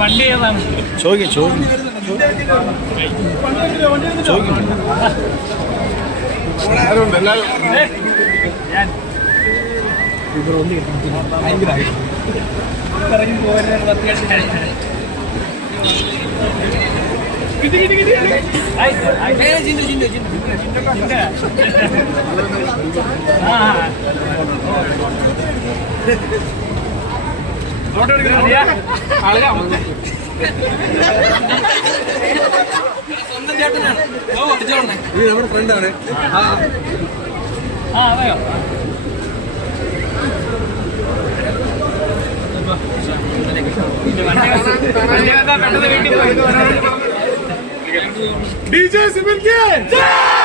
വണ്ടി ഏതാണ് ചോദിക്കും ചോദിക്കും. ചോദിക്കും ആരുണ്ട് എല്ലാവരും ഇറങ്ങി പോകാനാണ് അത്യാവശ്യം ജിന്ദു ജിന്ദു ജിന്ദു ജിന്ദു നമ്മുടെ ഫ്രണ്ടാണ് സിബിൻ കെ. കേ സിബിൻ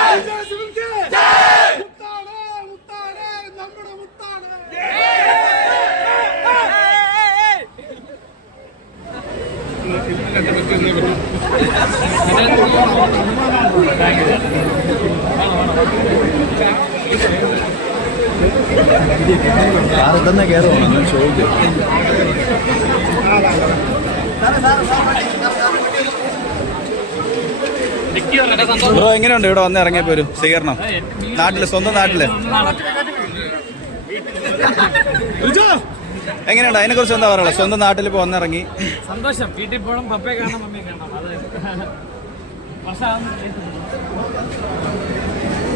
തന്നെ കയറുവാണ് ചോദിക്കും ബ്രോ എങ്ങനെയുണ്ട്? ഇവിടെ വന്ന് ഇറങ്ങിയപ്പോ പോരും സ്വീകരണം. നാട്ടിൽ സ്വന്തം നാട്ടിൽ. എങ്ങനെയുണ്ട്? അതിനെ കുറിച്ച് എന്താ പറയുക? സ്വന്തം നാട്ടിൽ ഇപ്പൊ വന്നിറങ്ങി. സന്തോഷം. വീട്ടിൽ പോകണം പപ്പയെ കാണാം മമ്മിയെ കാണാം അത്.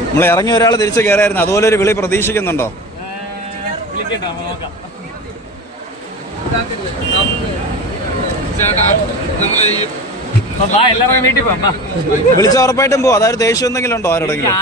നമ്മൾ ഇറങ്ങി ഒരാൾ തിരിച്ചു കയറായിരുന്നു അതുപോലെ ഒരു വിളി പ്രതീക്ഷിക്കുന്നുണ്ടോ? ചേട്ടാ നമ്മൾ ഈ വിളിച്ച ഉറപ്പായിട്ടും പോ അതായത് ദേഷ്യം എന്തെങ്കിലും ഉണ്ടോ ആരോടെങ്കിലും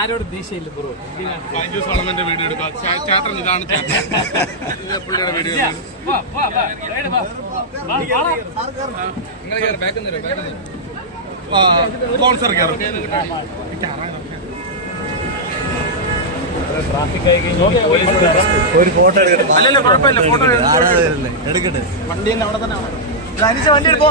ഒരു ഫോട്ടോ എടുക്കട്ടെ അല്ലല്ലോ കുഴപ്പമില്ല. ഫോട്ടോ എടുക്കട്ടെ. വണ്ടി തന്നെ അവിടെ തന്നെ വണ്ടി എടുപ്പോ